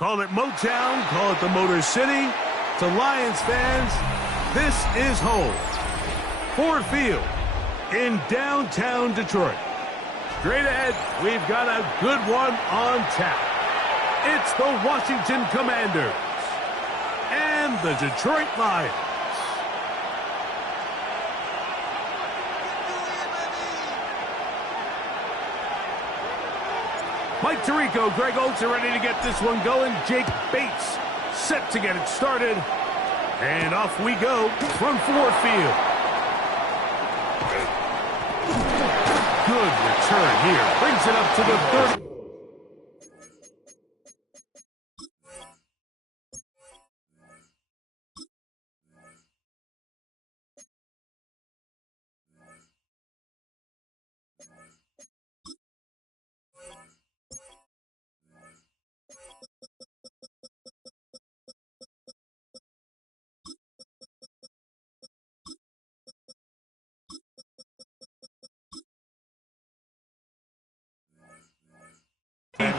Call it Motown, call it the Motor City. To Lions fans, this is home. Ford Field in downtown Detroit. Straight ahead, we've got a good one on tap. It's the Washington Commanders and the Detroit Lions. Mike Tirico, Greg Olsen ready to get this one going. Jake Bates set to get it started. And off we go from Ford Field. Good return here. Brings it up to the 30.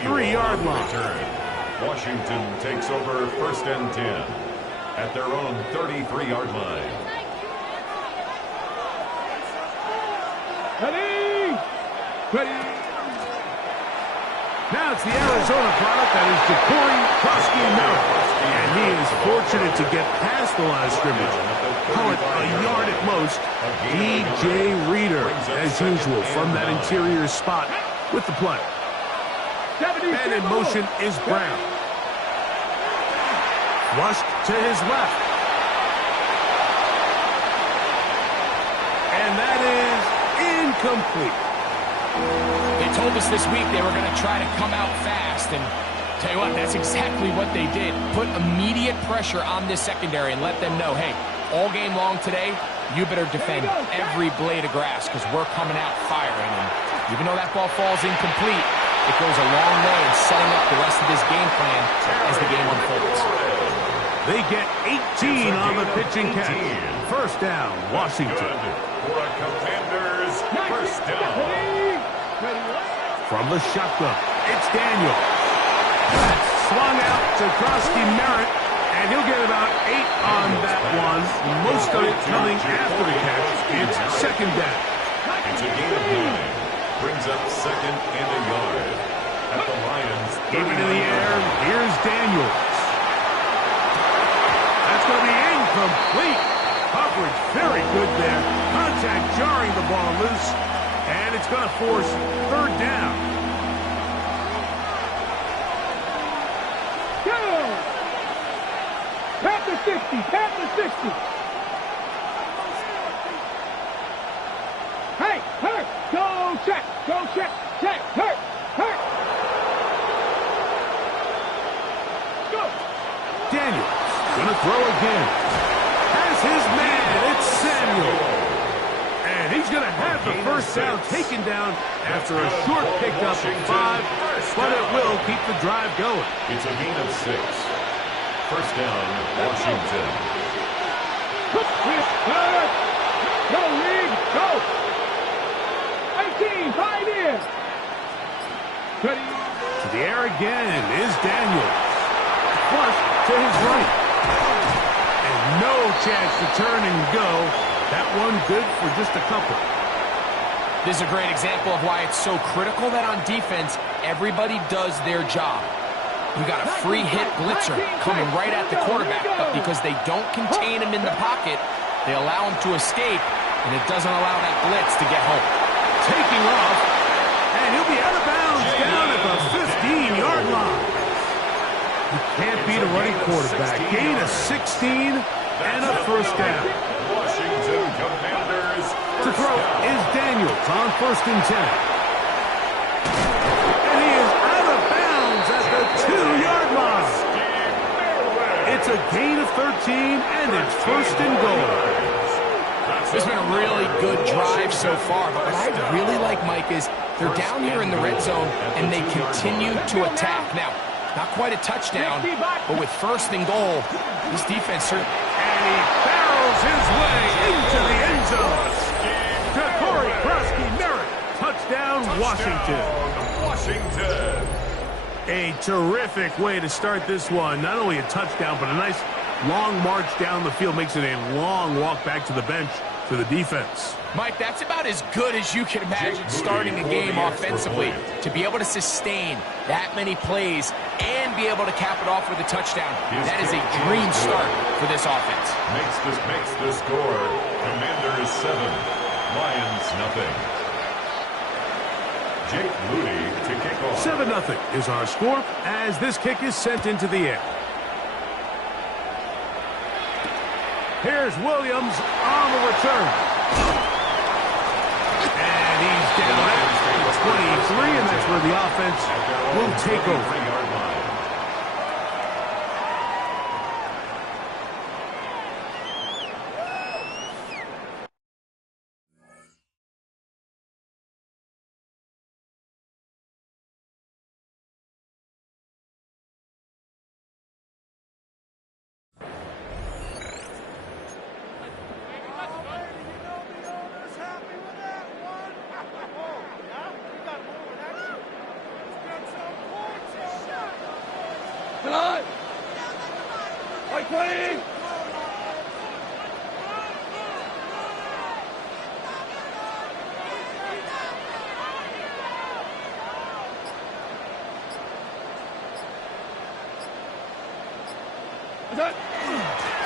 Three-yard line. Washington takes over 1st and 10 at their own 33-yard line. Ready? Ready. Now it's the Arizona product that is Ja'Cory Croskey-Merritt. And he is fortunate to get past the line of scrimmage. Call it a yard at most. DJ Reader, as usual, from that interior spot with the play. And in motion is Brown. Flushed to his left. And that is incomplete. They told us this week they were going to try to come out fast. And tell you what, that's exactly what they did. Put immediate pressure on this secondary and let them know, hey, all game long today, you better defend every blade of grass because we're coming out firing. And even though that ball falls incomplete, it goes a long way in setting up the rest of this game plan as the game unfolds. They get 18 on the pitching catch. First down, Washington. For a Commanders first down. From the shotgun, it's Daniel. That's swung out to Croskey-Merritt, and he'll get about 8 on that one. Most of it coming after the catch. It's second down. It's a gain of 9. Brings up 2nd and a yard. At the Lions. Even in the air, here's Daniels. That's going to be incomplete. Coverage very good there. Contact jarring the ball loose. And it's going to force 3rd down. Go! Pat the 60, pat the 60. Hey, hurt, go check, hurt, hurt. Go. Daniels gonna throw again. Has his man, it's Samuel. And he's gonna have the first down taken down after a short pickup of 5, but it will keep the drive going. It's a gain of 6. First down, Washington. Go, lead, go. 18, 5 in. Ready. To the air again is Daniels. Flush to his right. And no chance to turn and go. That one good for just a couple. This is a great example of why it's so critical that on defense, everybody does their job. You got a free hit blitzer coming right at the quarterback, but because they don't contain him in the pocket, they allow him to escape, and it doesn't allow that blitz to get home. Taking off, and he'll be out of bounds down at the 15-yard line. You can't beat a running quarterback. Gain of 16 and a first down. Washington Commanders. To throw is Daniels on 1st and 10. And he is out of bounds at the 2-yard line. It's a gain of 13, and it's 1st and goal. This has been a really good drive so far, but what I really like, Mike, is they're down here in the red zone, and they continue to attack. Now, not quite a touchdown, but with 1st and goal, this defense certainly... And he barrels his way into the end zone. Ja'Cory Croskey-Merritt, touchdown, Washington. Washington. A terrific way to start this one. Not only a touchdown, but a nice long march down the field. Makes it a long walk back to the bench for the defense. Mike, that's about as good as you can imagine starting a game offensively. To be able to sustain that many plays and be able to cap it off with a touchdown, that is a dream start for this offense. Makes the score. Commanders 7, Lions nothing. Jake Moody to kick off. 7-0 is our score as this kick is sent into the air. Here's Williams on the return. And he's down at 23, and that's where the offense will take over.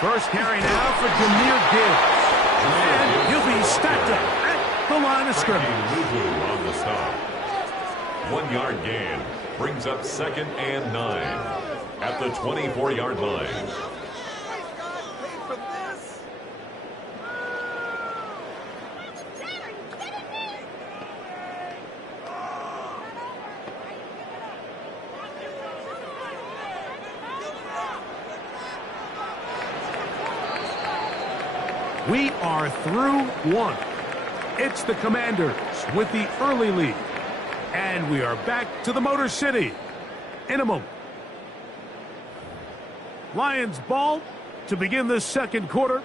First carry now for Jameer Gibbs. And he'll be stacked up at the line of scrimmage. On the stop. 1 yard gain brings up 2nd and 9 at the 24-yard line. We are through one. It's the Commanders with the early lead. And we are back to the Motor City in a moment. Lions ball to begin the second quarter.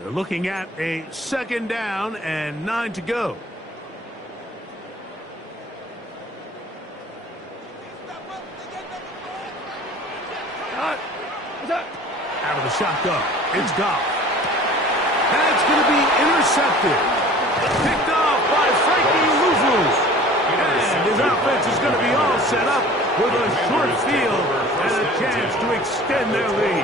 They're looking at a 2nd down and 9 to go. Out of the shotgun, it's Goff. That's going to be intercepted. Picked off by Frankie Luvu. And his offense is going to be all set up with a short field and a chance to extend their lead.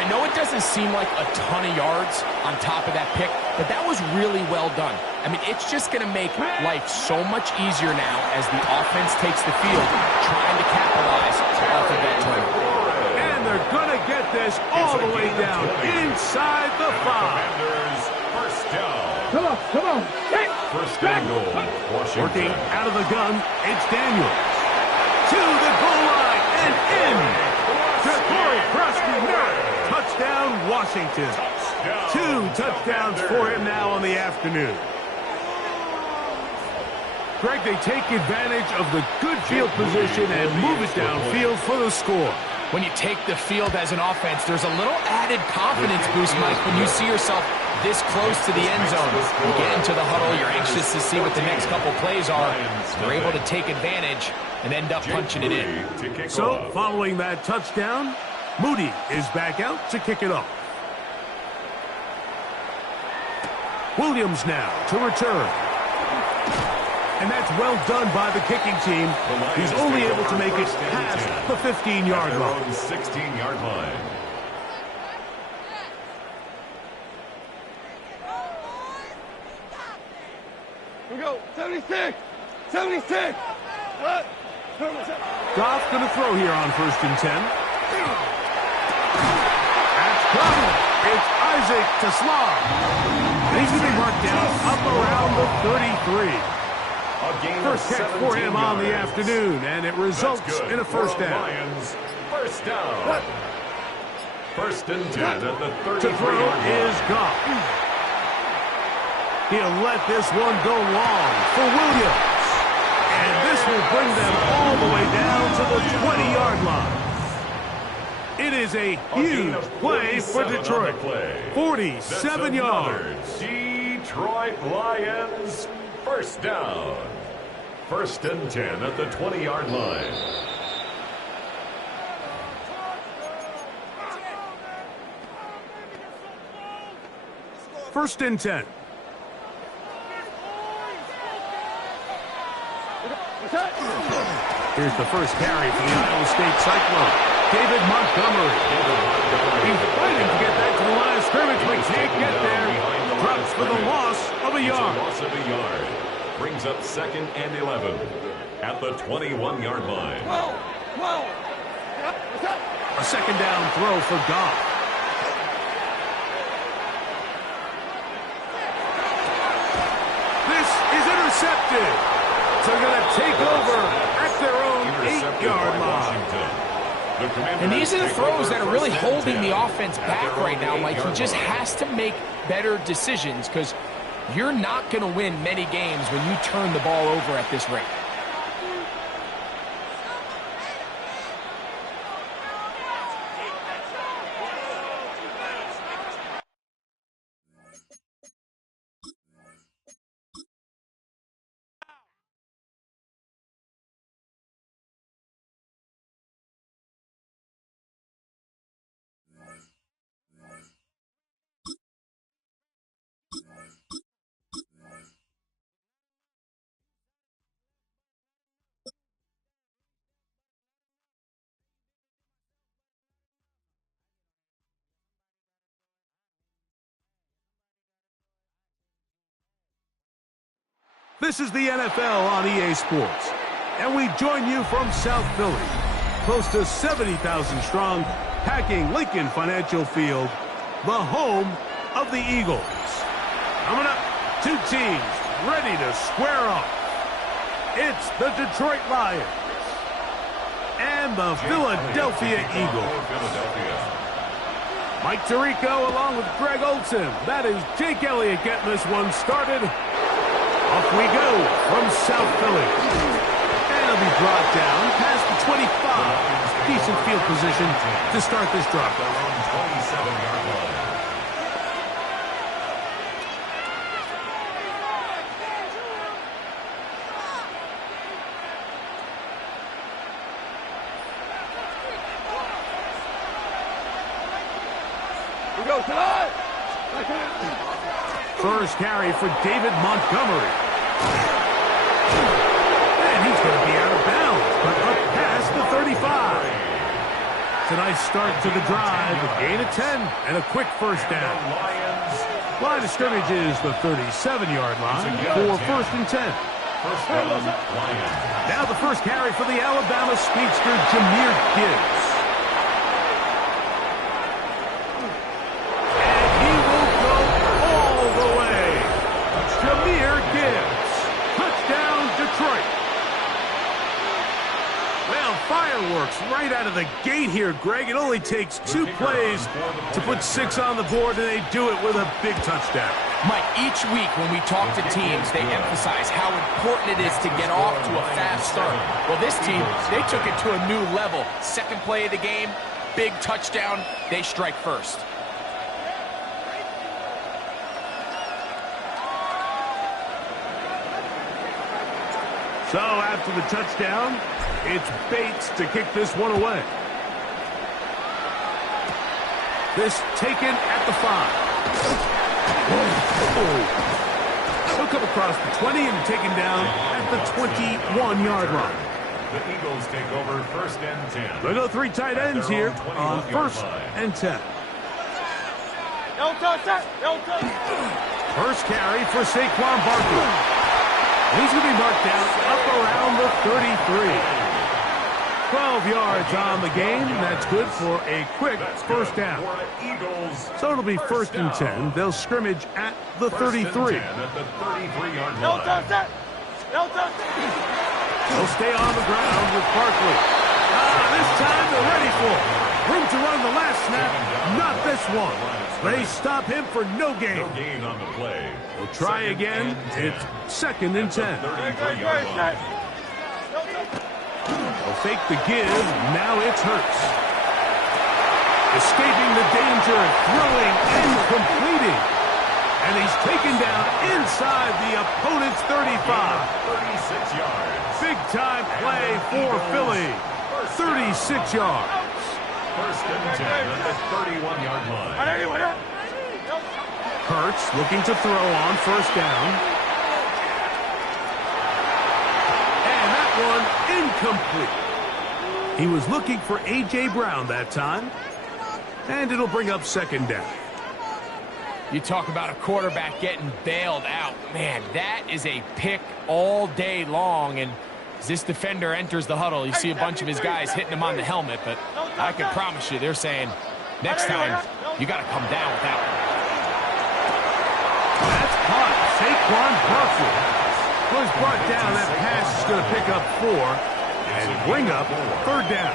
I know it doesn't seem like a ton of yards on top of that pick, but that was really well done. I mean, it's just going to make life so much easier now as the offense takes the field, trying to capitalize off of that turnover. They're going to get this all the way down inside the 5. First down. Come on. First and goal, Washington. Working out of the gun, it's Daniels. To the goal line and in. Corey Krusty-Merritt. Touchdown, Washington. 2 touchdowns for him now on the afternoon. Greg, they take advantage of the good field position and move it downfield for the score. When you take the field as an offense, there's a little added confidence boost, Mike, when you see yourself this close to the end zone. You get into the huddle, you're anxious to see what the next couple plays are. You're able to take advantage and end up punching it in. So, following that touchdown, Moody is back out to kick it off. Williams now to return. And that's well done by the kicking team. He's only able to make it past the 15-yard line. 16-yard line. Here we go. 76. 76. Goff going to throw here on 1st and 10. That's coming. It's Isaac to Slav. He's going to be marked down up around the 33. First catch for him on the afternoon, and it results in a first down. Lions, first down. 1st and 10 at the 33-yard To throw is Goff. He'll let this one go long for Williams. And this will bring them all the way down to the 20-yard line. It is a huge play for Detroit. 47 yards. Detroit Lions, first down. First and 10 at the 20-yard line. First and 10. Here's the first carry for the Iowa State Cyclone. David Montgomery. He's fighting to get back to the line of scrimmage, but can't get there. Drops for the loss of a yard. Loss of a yard. Brings up second and 11 at the 21-yard line. A second down throw for Goff. This is intercepted. So they're going to take over at their own 8-yard line. And these are the throws that are really holding the offense back right now, Mike. He just has to make better decisions because you're not going to win many games when you turn the ball over at this rate. This is the NFL on EA Sports, and we join you from South Philly, close to 70,000 strong, packing Lincoln Financial Field, the home of the Eagles. Coming up, two teams ready to square off. It's the Detroit Lions and the Philadelphia Eagles. Mike Tirico along with Greg Olson. That is Jake Elliott getting this one started. Off we go from South Philly. And it'll be brought down past the 25. Decent field position to start this drive. 27-yard line. We go tonight. First carry for David Montgomery. And he's going to be out of bounds, but up past the 35. It's a nice start to the drive. A gain of 10 and a quick first down. Line of scrimmage is the 37-yard line for first and 10. First down, Lions. Now the first carry for the Alabama speedster, Jahmyr Gibbs. Jahmyr Gibbs. Touchdown, Detroit. Well, fireworks right out of the gate here, Greg. It only takes 2 plays to put 6 on the board, and they do it with a big touchdown. Mike, each week when we talk to teams, they emphasize how important it is to get off to a fast start. Well, this team, they took it to a new level. Second play of the game, big touchdown, they strike first. So after the touchdown, it's Bates to kick this one away. This taken at the 5. He'll come across the 20 and taken down at the 21-yard line. The Eagles take over first and 10. They'll go 3 tight ends here on first and 10. First carry for Saquon Barkley. He's going to be marked down up around the 33. 12 yards on the game. That's good for a quick first down. So it'll be first and 10. They'll scrimmage at the 33. At the 33-yard line. They'll stay on the ground with Barkley. This time they're ready for it. Room to run the last snap. Not this one. They stop him for no gain. No gain on the play. We'll try again. It's second and 10. They'll fake the give. Now it's Hurts. Escaping the danger, throwing and completing. And he's taken down inside the opponent's 35. 36 yards. Big-time play for Philly. 36 yards. First and 10 at the 31-yard line. Hurts looking to throw on first down. And that one incomplete. He was looking for A.J. Brown that time. And it'll bring up second down. You talk about a quarterback getting bailed out. Man, that is a pick all day long. And as this defender enters the huddle, you see a bunch of his guys hitting him on the helmet. But I can promise you, they're saying, next time, you got to come down with that one. That's caught. Saquon Barkley was brought down. That pass is going to pick up 4 and bring up third down.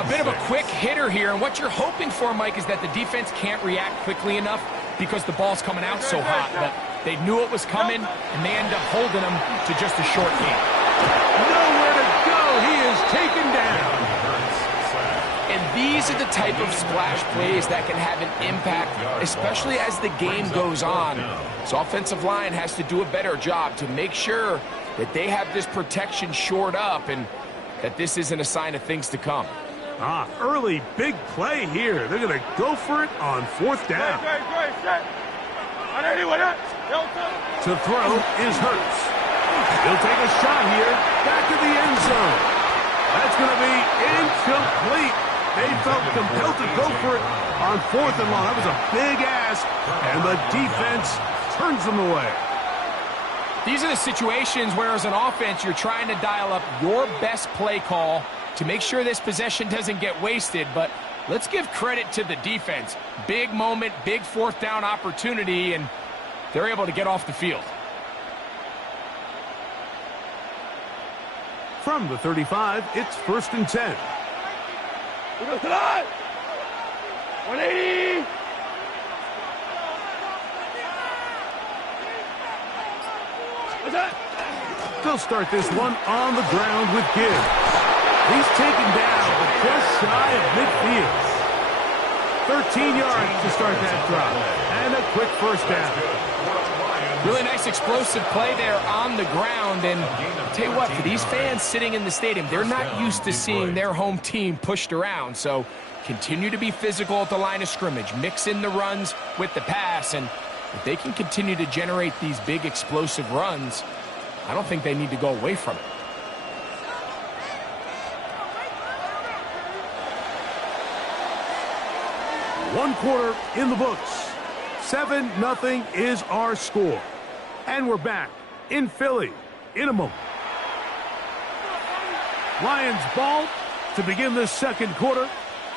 A bit of a quick hitter here, and what you're hoping for, Mike, is that the defense can't react quickly enough because the ball's coming out so hot. But they knew it was coming, and they end up holding them to just a short game. Nowhere to go. He is taken down. And these are the type of splash plays that can have an impact, especially as the game goes on. So offensive line has to do a better job to make sure that they have this protection shored up and that this isn't a sign of things to come. Early big play here. They're going to go for it on fourth down. To throw is Hurts. He'll take a shot here. Back to the end zone. That's going to be incomplete. They felt compelled to go for it on fourth and long. That was a big ask, and the defense turns them away. These are the situations where, as an offense, you're trying to dial up your best play call to make sure this possession doesn't get wasted. But let's give credit to the defense. Big moment, big fourth down opportunity, and they're able to get off the field. From the 35, it's first and 10. 180. They'll start this one on the ground with Gibbs. He's taken down, but just shy of midfield. 13 yards to start that drop. And a quick first down. Really nice explosive play there on the ground. And I'll tell you what, for these fans sitting in the stadium, they're not used to seeing their home team pushed around. So continue to be physical at the line of scrimmage. Mix in the runs with the pass. And if they can continue to generate these big explosive runs, I don't think they need to go away from it. One quarter in the books. 7-0 is our score. And we're back in Philly in a moment. Lions ball to begin the second quarter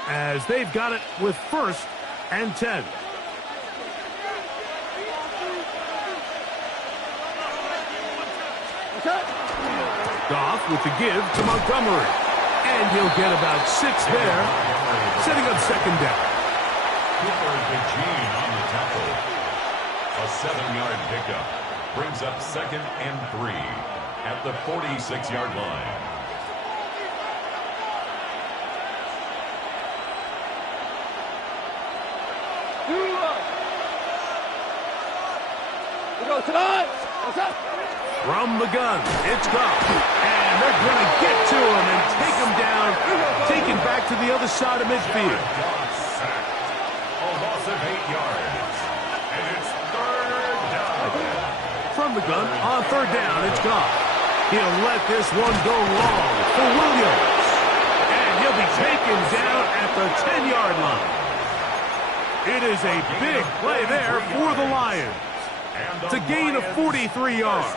as they've got it with first and 10. Goff with the give to Montgomery. And he'll get about 6 there, setting up second down. Cooper Bejean on the tackle. A 7-yard pickup brings up second and 3 at the 46-yard line. From the gun, it's Goff. And they're going to get to him and take him down, take him back to the other side of midfield. A loss of 8 yards. And it's third down. From the gun, on third down, it's Goff. He'll let this one go long for Williams. And he'll be taken down at the 10-yard line. It is a big play there for the Lions to gain of 43 yards.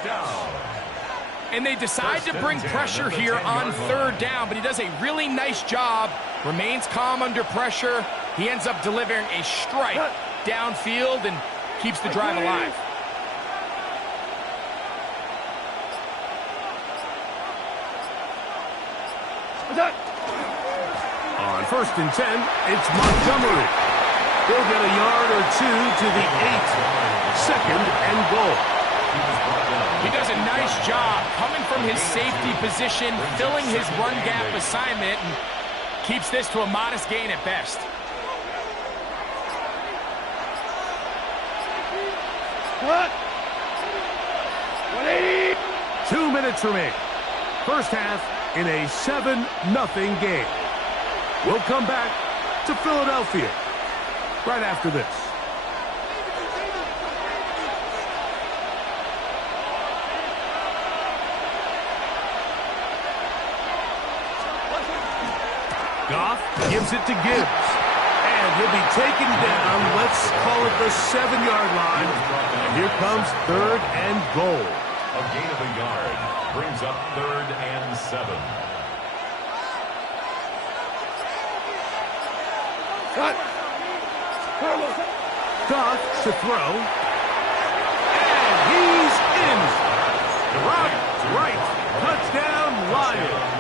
And they decide to bring pressure here on third down, but he does a really nice job, remains calm under pressure. He ends up delivering a strike downfield and keeps the drive alive. On first and 10, it's Montgomery. He'll get a yard or 2 to the 8. Second and goal. He does a nice job coming from his safety position, filling his run gap assignment, and keeps this to a modest gain at best. 2 minutes remaining. First half in a 7-0 game. We'll come back to Philadelphia right after this. Goff gives it to Gibbs. And he'll be taken down, let's call it the 7-yard line. And here comes 3rd and goal. A gain of a yard brings up 3rd and 7. Goff to throw. And he's in. Right. Touchdown, Lions.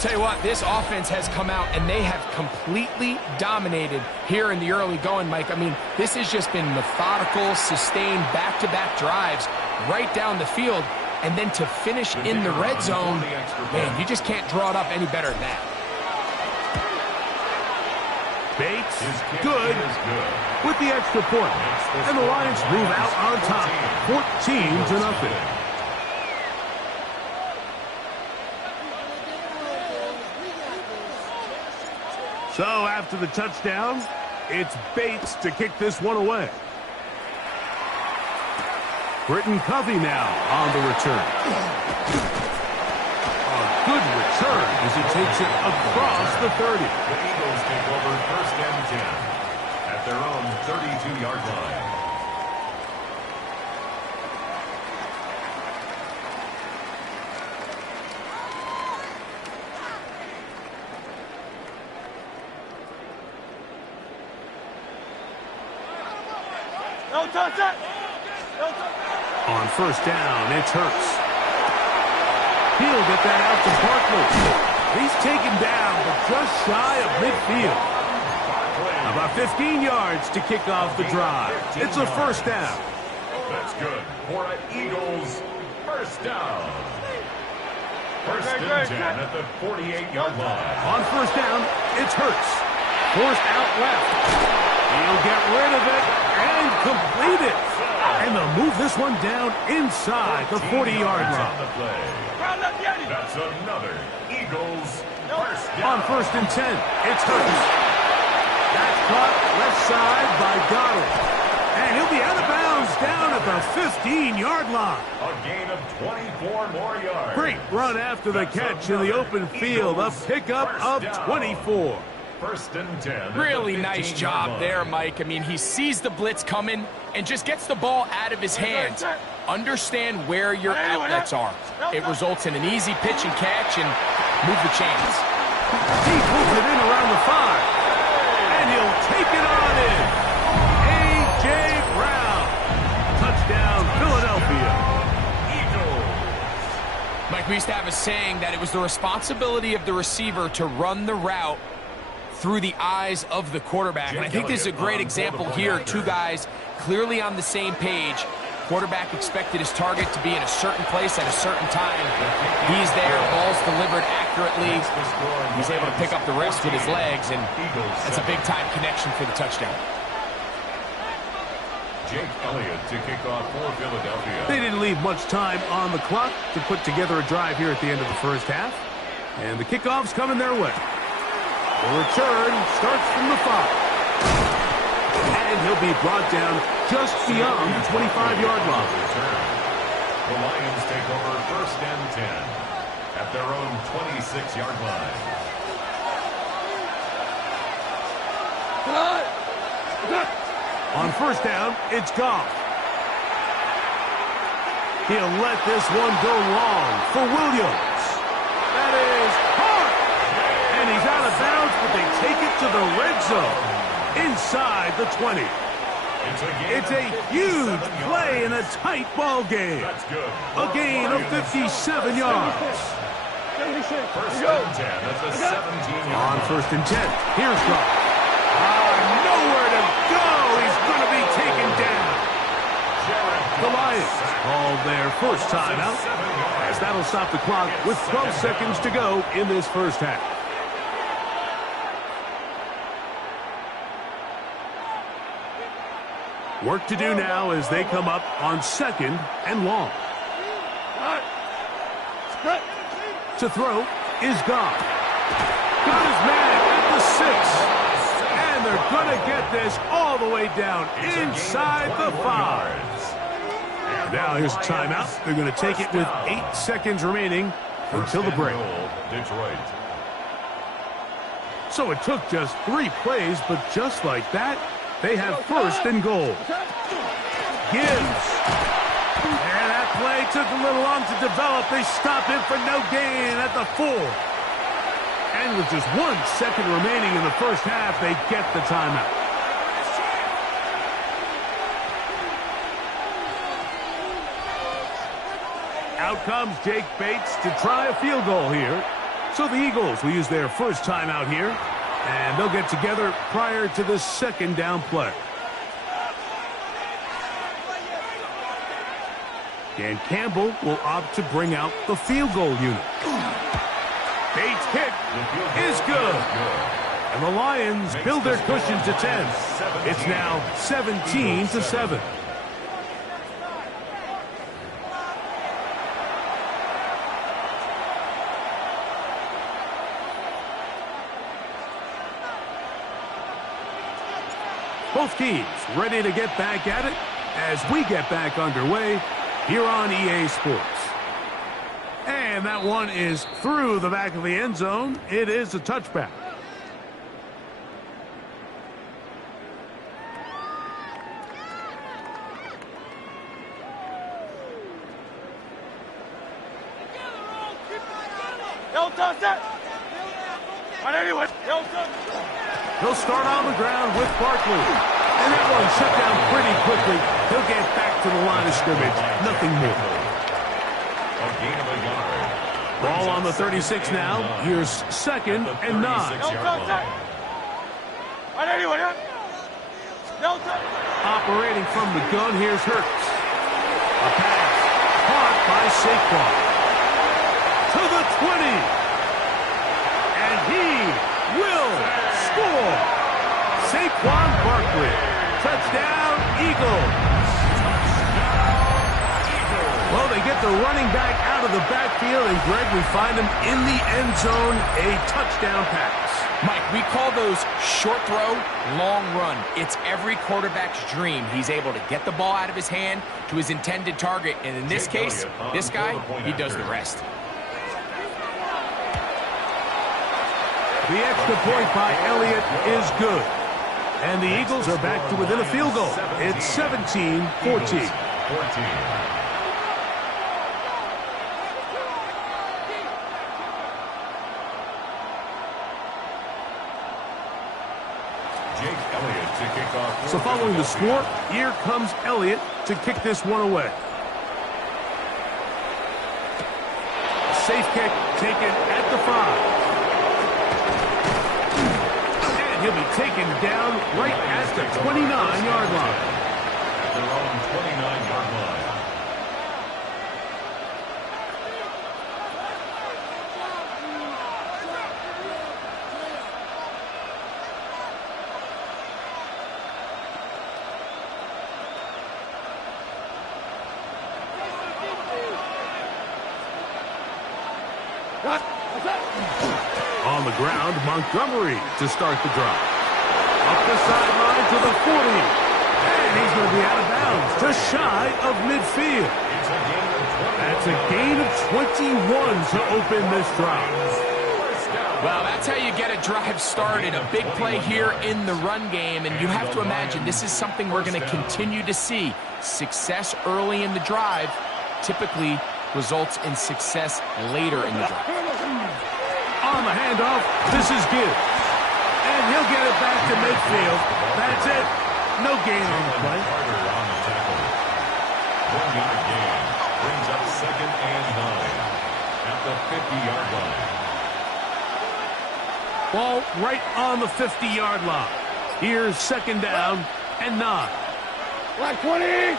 Tell you what, this offense has come out and they have completely dominated here in the early going, Mike. I mean, this has just been methodical, sustained, back-to-back drives right down the field. And then to finish in the red zone, man, you just can't draw it up any better than that. Bates, good with the extra point. And the Lions move out on top, 14-0. So after the touchdown, it's Bates to kick this one away. Britton Covey now on the return. A good return as he takes it across the 30. The Eagles take over 1st and 10 at their own 32-yard line. On 1st down, it's Hurts. He'll get that out to Barkley. He's taken down, but just shy of midfield. About 15 yards to kick off the drive. It's a 1st down. That's good for an Eagles 1st down. 1st and 10 at the 48-yard line. On 1st down, it's Hurts. Forced out left. He'll get rid of it and complete it. And they'll move this one down inside the 40-yard line. That's another Eagles 1st down. On 1st and 10, it's Hurts. That's caught left side by Goddard. And he'll be out of bounds down at the 15-yard line. A gain of 24 more yards. Great run after the catch in the open field. A pickup of 24. 1st and 10. Really nice job there, Mike. I mean, he sees the blitz coming and just gets the ball out of his hands. Understand where your outlets are. It results in an easy pitch and catch and move the chains. He moves it in around the 5. And he'll take it on in. A.J. Brown. Touchdown, Philadelphia. Eagles. Mike, we used to have a saying that it was the responsibility of the receiver to run the route through the eyes of the quarterback. And I think this is a great example here. 2 guys clearly on the same page. Quarterback expected his target to be in a certain place at a certain time. He's there, ball's delivered accurately. He's able to pick up the rest with his legs, and that's a big-time connection for the touchdown. Jake Elliott to kick off for Philadelphia. They didn't leave much time on the clock to put together a drive here at the end of the first half. And the kickoff's coming their way. The return starts from the 5. And he'll be brought down just beyond the 25-yard line. The Lions take over 1st and 10 at their own 26-yard line. On 1st down, it's Goff. He'll let this one go long for Williams. That is hard. And he's out of bounds, but they take it to the red zone inside the 20. It's a huge play in a tight ball game. A gain of 57 yards. 1st and 10 at the 17-yard line. On 1st and 10, here's Goff. Nowhere to go. He's going to be taken down. The Lions call their first timeout, as that'll stop the clock with 12 seconds to go in this first half. Work to do now as they come up on 2nd and long. To throw is God. Got his man at the 6. And they're going to get this all the way down inside the 5. Now here's a timeout. They're going to take it with 8 seconds remaining until the break. Detroit. So it took just 3 plays, but just like that, they have 1st and goal. Gibbs. And that play took a little long to develop. They stop him for no gain at the 4. And with just 1 second remaining in the first half, they get the timeout. Out comes Jake Bates to try a field goal here. So the Eagles will use their first timeout here, and they'll get together prior to the 2nd down play. Dan Campbell will opt to bring out the field goal unit. Bates' kick is good. And the Lions build their cushion to 10. It's now 17-7. Both teams ready to get back at it as we get back underway here on EA Sports. And that one is through the back of the end zone. It is a touchback. He'll start on the ground with Barkley. And that one shut down pretty quickly. He'll get back to the line of scrimmage. Nothing more. A gain of a yard. Ball on the 36 now. Here's 2nd and 9. Operating from the gun, here's Hurts. A pass caught by Saquon. To the 20. And he will score. Saquon Barkley. Touchdown, Eagles. Well, they get the running back out of the backfield, and Greg, we find him in the end zone, a touchdown pass. Mike, we call those short throw, long run. It's every quarterback's dream. He's able to get the ball out of his hand to his intended target, and in this case, this guy, he does the rest. The extra point by Elliott is good. And the Eagles are back to within a field goal. It's 17-14. So following the score, here comes Elliott to kick this one away. A safe kick taken at the 5. He'll be taken down right at the 29-yard line. At their own 29-yard line. On the ground, Montgomery to start the drive. Up the sideline to the 40. And he's going to be out of bounds, just shy of midfield. That's a gain of 21 to open this drive. Well, that's how you get a drive started. A big play here in the run game, and you have to imagine this is something we're going to continue to see. Success early in the drive typically results in success later in the drive. On the handoff, this is Gibbs. And he'll get it back to midfield. That's it. No gain on the play. 1-yard gain brings up 2nd and 9 at the 50-yard line. Ball right on the 50-yard line. Here's 2nd down and 9. Black 20.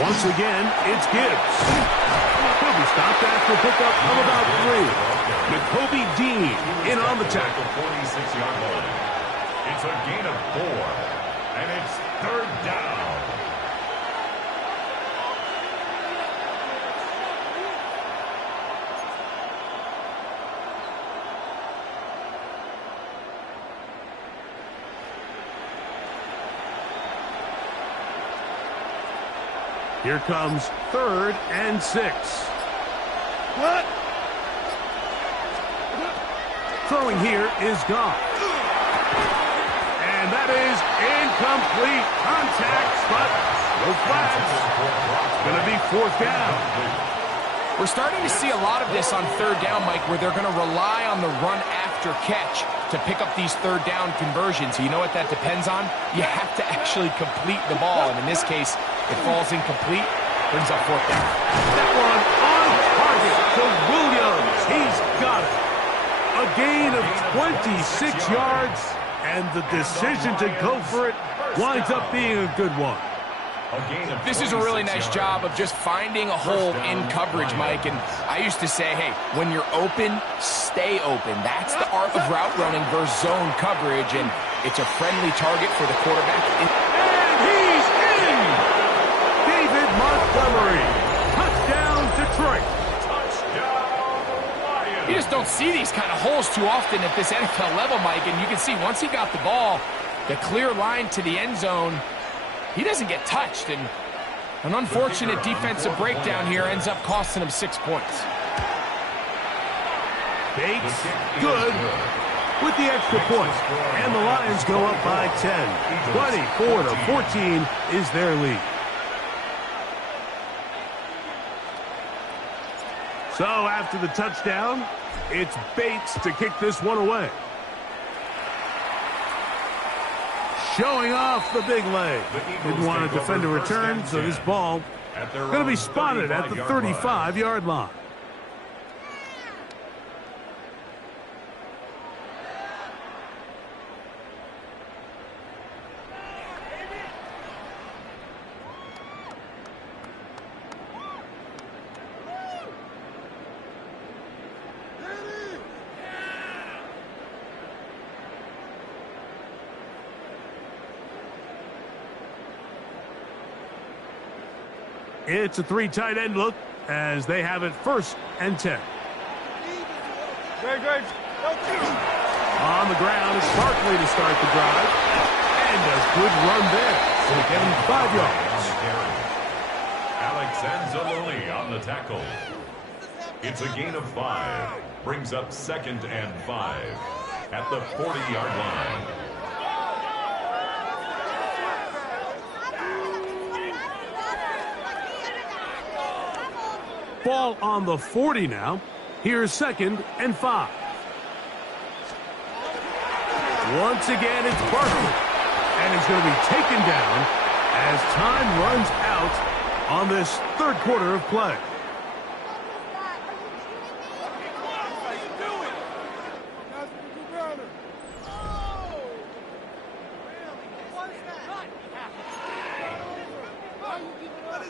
Once again, it's Gibbs. He'll be stopped after a pickup of about 3. Jacoby Dean in on the tackle. 46-yard line. It's a gain of 4, and it's 3rd down. Here comes 3rd and 6. What? Throwing here is gone. And that is incomplete. Contact, but no flags. Going to be 4th down. We're starting to see a lot of this on 3rd down, Mike, where they're going to rely on the run after catch to pick up these 3rd down conversions. You know what that depends on? You have to actually complete the ball, and in this case, it falls incomplete, brings up 4th down. That one on target to Williams. He's got it. A gain of 26 yards, and the decision to go for it winds up being a good one. This is a really nice job of just finding a hole in coverage, Mike. And I used to say, hey, when you're open, stay open. That's the art of route running versus zone coverage, and it's a friendly target for the quarterback. And he's in! David Montgomery. Touchdown, Detroit. You just don't see these kind of holes too often at this NFL level, Mike. And you can see once he got the ball, the clear line to the end zone, he doesn't get touched, and an unfortunate defensive breakdown here ends up costing him 6 points. Bates, good, with the extra point. And the Lions go up by 10. 24-14 is their lead. So after the touchdown, it's Bates to kick this one away. Showing off the big leg. Didn't want to defend a return, so this ball going to be spotted at the 35-yard line. It's a 3 tight end look as they have it 1st and 10. On the ground, it's Barkley to start the drive. And a good run there. So they get him 5 yards. Alex Anzalone on the tackle. It's a gain of 5. Brings up 2nd and 5 at the 40-yard line. Ball on the 40 now. Here's 2nd and 5. Once again, it's Barkley. And he's going to be taken down as time runs out on this 3rd quarter of play.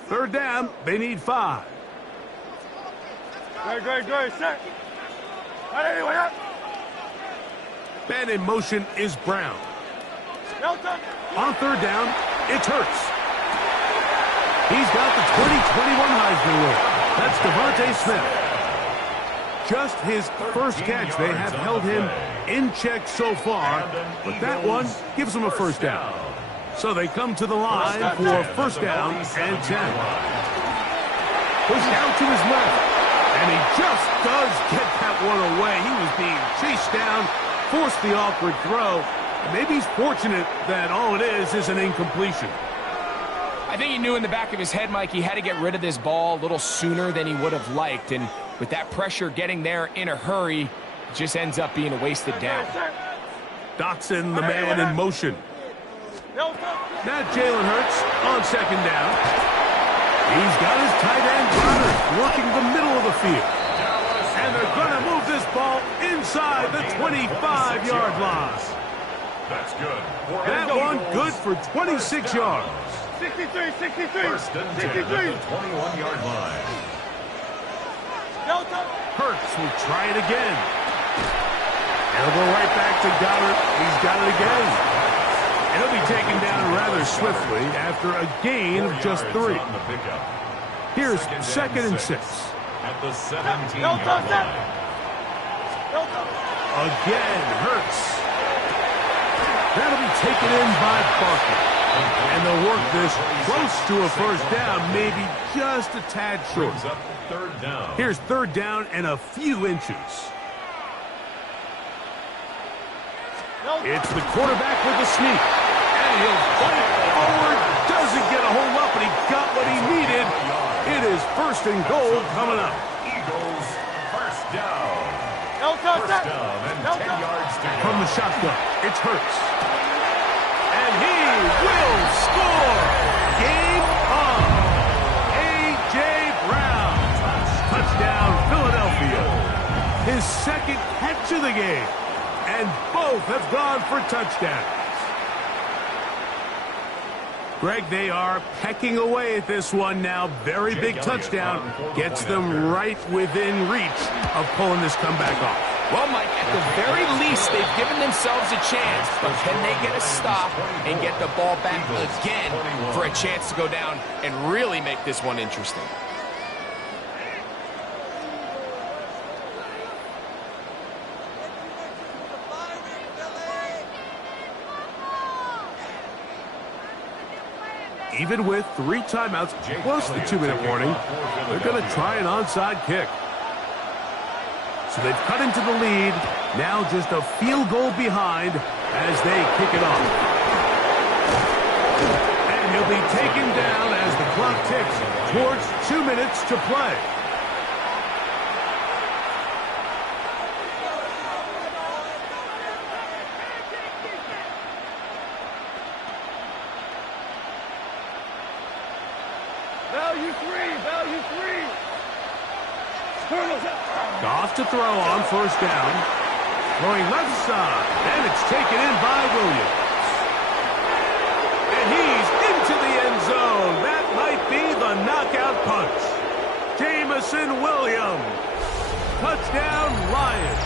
Third down, they need 5. Great, set. Man in motion is Brown. On 3rd down, it's Hurts. He's got the 2021 Heisman winner. That's Devontae Smith. Just his 1st catch. They have held him in check so far, but that one gives him a 1st down. So they come to the line for 1st down and 10. Pushed out to his left. And he just does get that one away. He was being chased down, forced the awkward throw. And maybe he's fortunate that all it is an incompletion. I think he knew in the back of his head, Mike, he had to get rid of this ball a little sooner than he would have liked. And with that pressure getting there in a hurry, it just ends up being a wasted down. Dotson, the man in motion. Now Jalen Hurts on 2nd down. He's got his tight end runner working the middle of the field. And they're going to move this ball inside the 25-yard line. That's good. That one good for 26 yards. 63. 1st and 10 at the 21-yard line. Hurts will try it again. He'll go right back to Goddard. He's got it again. And he'll be taken down rather swiftly after a gain of just 3. Here's second and 6. At the 17-yard line. Again, Hurts. That'll be taken in by Barker. And they'll work this close to a first down, maybe just a tad short. Third down. Here's third down and a few inches. It's the quarterback with the sneak. And he'll fight forward. Doesn't get a hold up, but he got what he needed. It is first and goal coming up. Eagles first down. First down and 10 yards to go. From the shotgun, it's Hurts. And he will score. Game on. A.J. Brown. Touchdown, Philadelphia. His second catch of the game. And both have gone for touchdowns. Greg, they are pecking away at this one now. Very big touchdown. Gets them right within reach of pulling this comeback off. Well, Mike, at the very least, they've given themselves a chance. But can they get a stop and get the ball back again for a chance to go down and really make this one interesting? Even with 3 timeouts plus the 2-minute warning, they're going to try an onside kick. So they've cut into the lead. Now just a field goal behind as they kick it off. And he'll be taken down as the clock ticks towards 2 minutes to play. Goff to throw on first down. Throwing left side. And it's taken in by Williams. And he's into the end zone. That might be the knockout punch. Jamison Williams. Touchdown, Lions.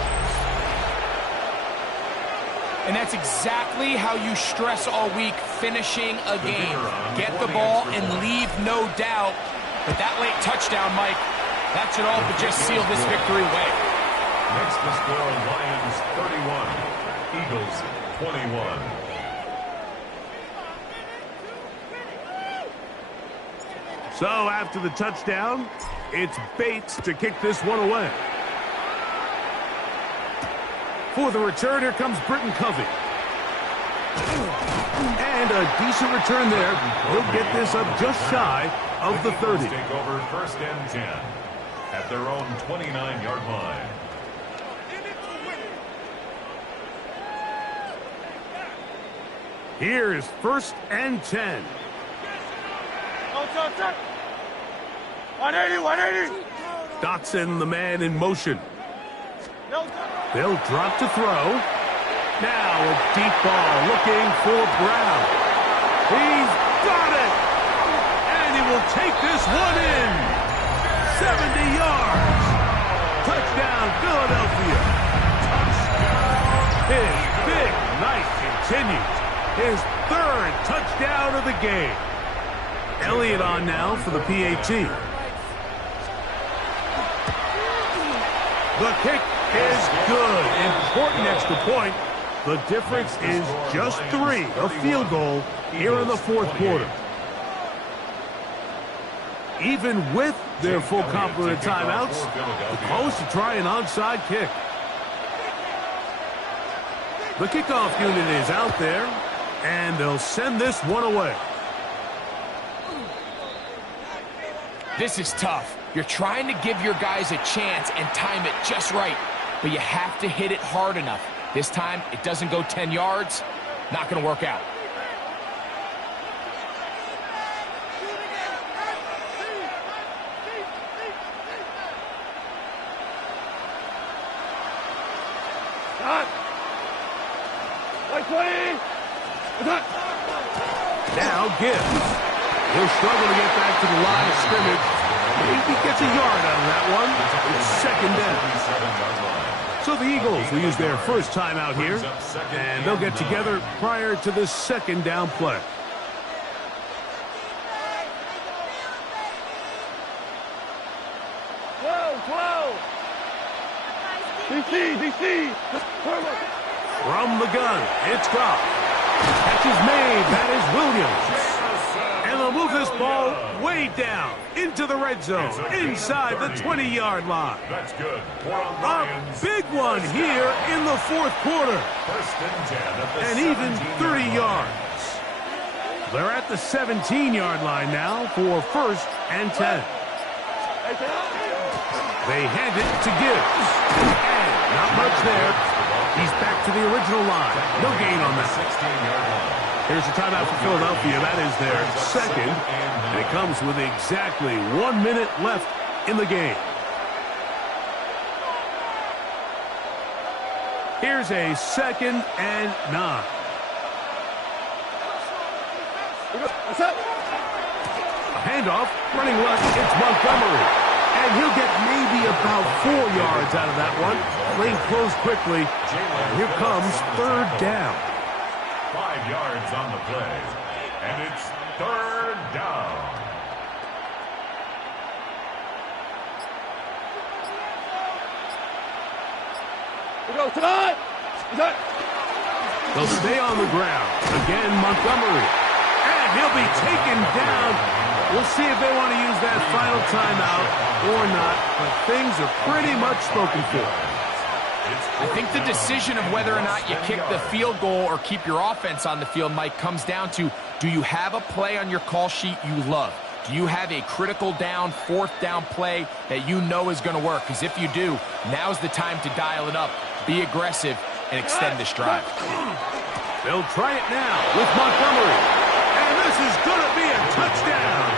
And that's exactly how you stress all week, finishing a game. Get the ball and leave no doubt. But that late touchdown, Mike, that should all but just seal this victory away. Next to score, Lions 31, Eagles 21. So after the touchdown, it's Bates to kick this one away. For the return, here comes Britton Covey. And a decent return there. He'll get this up just shy of the 30. Take over first and 10 at their own 29-yard line. Here's first and 10. 180. Dotson, the man in motion. They'll drop to throw. Now a deep ball looking for Brown. He's got it! And he will take this one in. 70 yards. Touchdown, Philadelphia. His big night continues. His third touchdown of the game. Elliott on now for the PAT. The kick is good. Important extra point. The difference is just 3, a field goal here in the fourth quarter. Even with their full complement of timeouts, the calls to try an onside kick. The kickoff unit is out there, and they'll send this one away. This is tough. You're trying to give your guys a chance and time it just right, but you have to hit it hard enough. This time, it doesn't go 10 yards. Not going to work out. Now Gibbs. He'll struggle to get back to the line of scrimmage. Maybe gets a yard out of that one. It's second down. So the Eagles will use their first time out here, and they'll get together prior to the second down play. DC. From the gun, it's Goff. Catch is made. That is Williams. And they'll move this ball way down into the red zone, inside the 20-yard line. That's good. A big one here in the fourth quarter. First and 10 at the And even 30 17-yard yards. They're at the 17-yard line now for first and 10. They hand it to Gibbs. And not much there. He's back to the original line. No gain on that. 16-yard line. Here's a timeout for Philadelphia. That is their second. And it comes with exactly 1 minute left in the game. Here's a 2nd and 9. A handoff, running left, it's Montgomery. And he'll get maybe about 4 yards out of that one. Lane closed quickly. And here comes third down. 5 yards on the play. And it's third down. They'll stay on the ground. Again, Montgomery. And he'll be taken down. We'll see if they want to use that final timeout or not, but things are pretty much spoken for. I think the decision of whether or not you kick the field goal or keep your offense on the field, Mike, comes down to, do you have a play on your call sheet you love? Do you have a critical down, fourth down play that you know is going to work? Because if you do, now's the time to dial it up, be aggressive, and extend this drive. They'll try it now with Montgomery. And this is going to be a touchdown.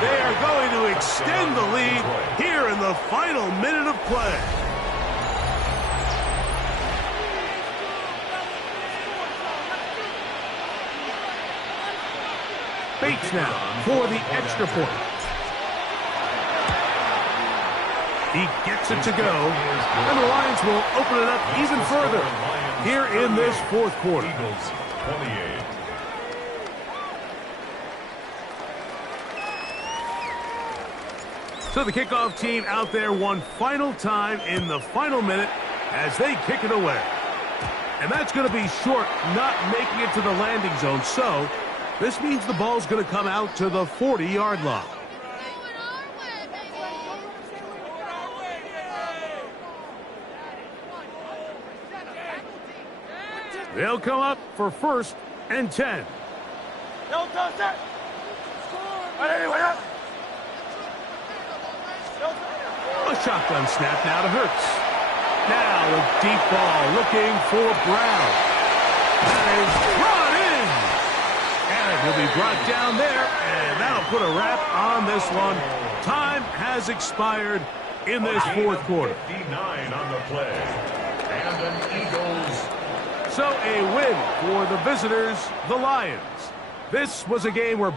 They are going to extend the lead here in the final minute of play. Bates now for the extra point. He gets it to go, and the Lions will open it up even further here in this fourth quarter. Eagles 28. So the kickoff team out there one final time in the final minute as they kick it away. And that's going to be short, not making it to the landing zone. So this means the ball's going to come out to the 40-yard line. They'll come up for first and 10. A shotgun snap now to Hurts. Now a deep ball looking for Brown. That is brought in. And he'll be brought down there, and that'll put a wrap on this one. Time has expired in this fourth quarter. 59 on the play. And an Eagles. So a win for the visitors, the Lions. This was a game where